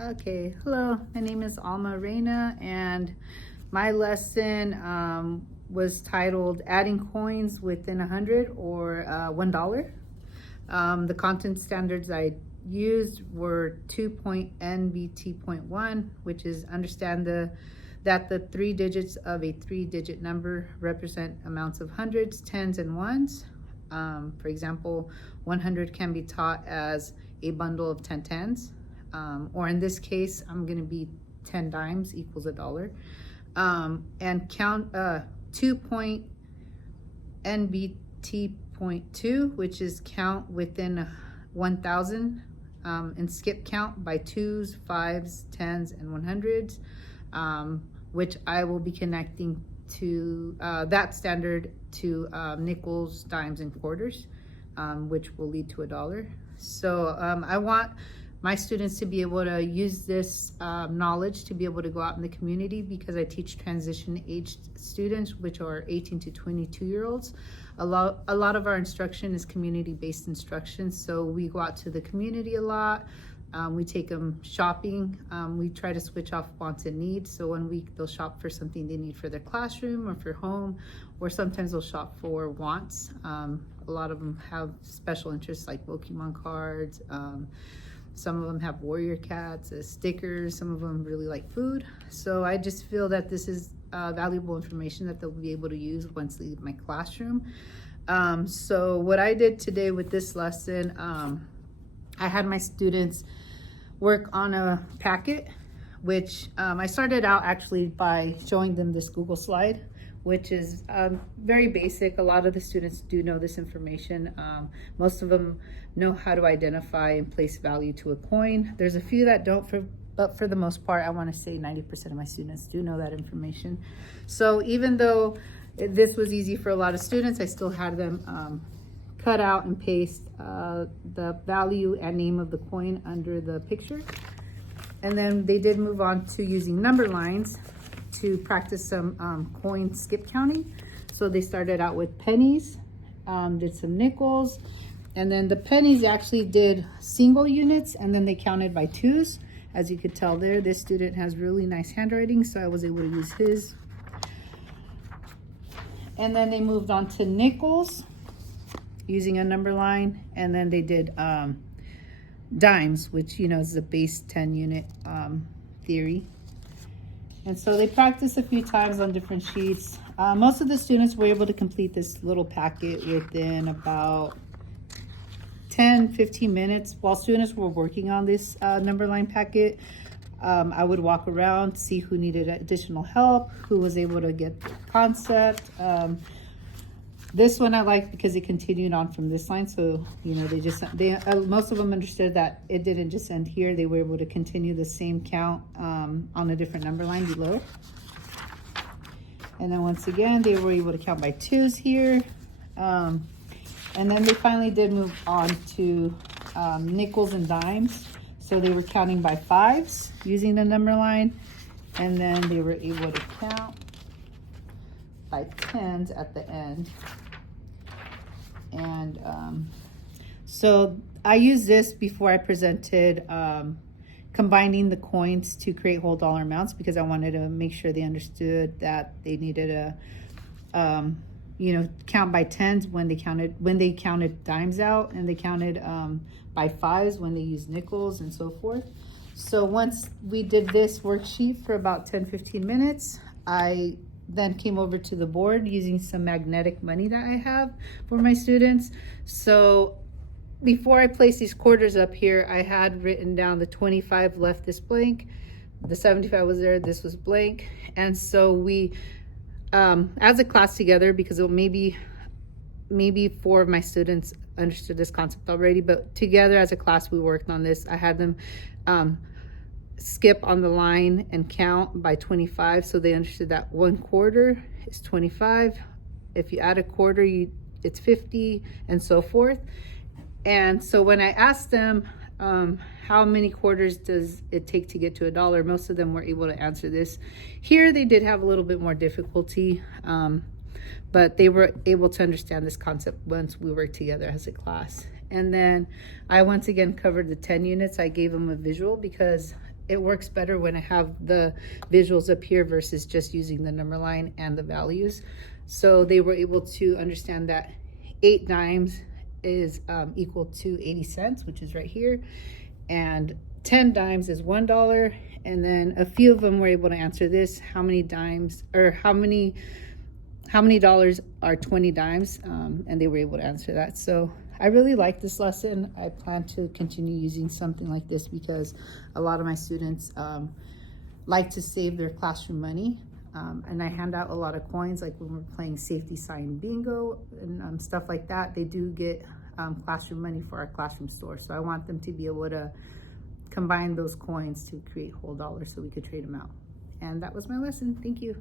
Okay, hello, my name is Alma Reina, and my lesson was titled Adding Coins Within 100 or $1. The content standards I used were 2.NBT.1, which is understand that the three digits of a three-digit number represent amounts of hundreds, tens, and ones. For example, 100 can be taught as a bundle of 10 tens. Or in this case, I'm going to be 10 dimes equals $1. And count 2.NBT.2, which is count within 1,000, and skip count by twos, fives, tens, and 100s, which I will be connecting to that standard to nickels, dimes, and quarters, which will lead to $1. So I want my students to be able to use this knowledge to be able to go out in the community, because I teach transition aged students, which are 18 to 22-year-olds. A lot of our instruction is community-based instruction, so we go out to the community a lot. We take them shopping. We try to switch off wants and needs. So 1 week they'll shop for something they need for their classroom or for home, or sometimes they'll shop for wants. A lot of them have special interests like Pokemon cards. Some of them have warrior cats as stickers. Some of them really like food. So I just feel that this is valuable information that they'll be able to use once they leave my classroom. So what I did today with this lesson, I had my students work on a packet, which I started out actually by showing them this Google slide, which is very basic. A lot of the students do know this information. Most of them know how to identify and place value to a coin. There's a few that don't, but for the most part, I want to say 90% of my students do know that information. So even though this was easy for a lot of students, I still had them cut out and paste the value and name of the coin under the picture. And then they did move on to using number lines to practice some coin skip counting. So they started out with pennies, did some nickels, and then the pennies actually did single units, and then they counted by twos. As you could tell there, this student has really nice handwriting, so I was able to use his. And then they moved on to nickels using a number line, and then they did dimes, which is the base 10 unit theory. And so they practiced a few times on different sheets. Most of the students were able to complete this little packet within about 10-15 minutes. While students were working on this number line packet, I would walk around, see who needed additional help, who was able to get the concept. This one I liked because it continued on from this line. So, most of them understood that it didn't just end here. They were able to continue the same count on a different number line below. And then once again, they were able to count by twos here. And then they finally did move on to nickels and dimes. So they were counting by fives using the number line. And then they were able to count by tens at the end. And so I used this before I presented combining the coins to create whole dollar amounts, because I wanted to make sure they understood that they needed to count by tens when they counted dimes out, and they counted by fives when they used nickels, and so forth. So once we did this worksheet for about 10-15 minutes, I then came over to the board using some magnetic money that I have for my students. So before I placed these quarters up here, I had written down the 25 left this blank, the 75 was there, this was blank. And so we, as a class together, because maybe 4 of my students understood this concept already, but together as a class we worked on this. I had them skip on the line and count by 25, so they understood that 1/4 is 25. If you add a quarter, it's 50, and so forth. And so when I asked them how many quarters does it take to get to $1, most of them were able to answer this. Here they did have a little bit more difficulty, but they were able to understand this concept once we worked together as a class. And then I once again covered the 10 units. I gave them a visual because it works better when I have the visuals up here versus just using the number line and the values. So they were able to understand that 8 dimes is equal to 80 cents, which is right here, and 10 dimes is $1. And then a few of them were able to answer this: how many dimes, or how many dollars are 20 dimes? And they were able to answer that. So I really like this lesson. I plan to continue using something like this because a lot of my students like to save their classroom money. And I hand out a lot of coins, like when we're playing safety sign bingo and stuff like that. They do get classroom money for our classroom store. So I want them to be able to combine those coins to create whole dollars so we could trade them out. And that was my lesson. Thank you.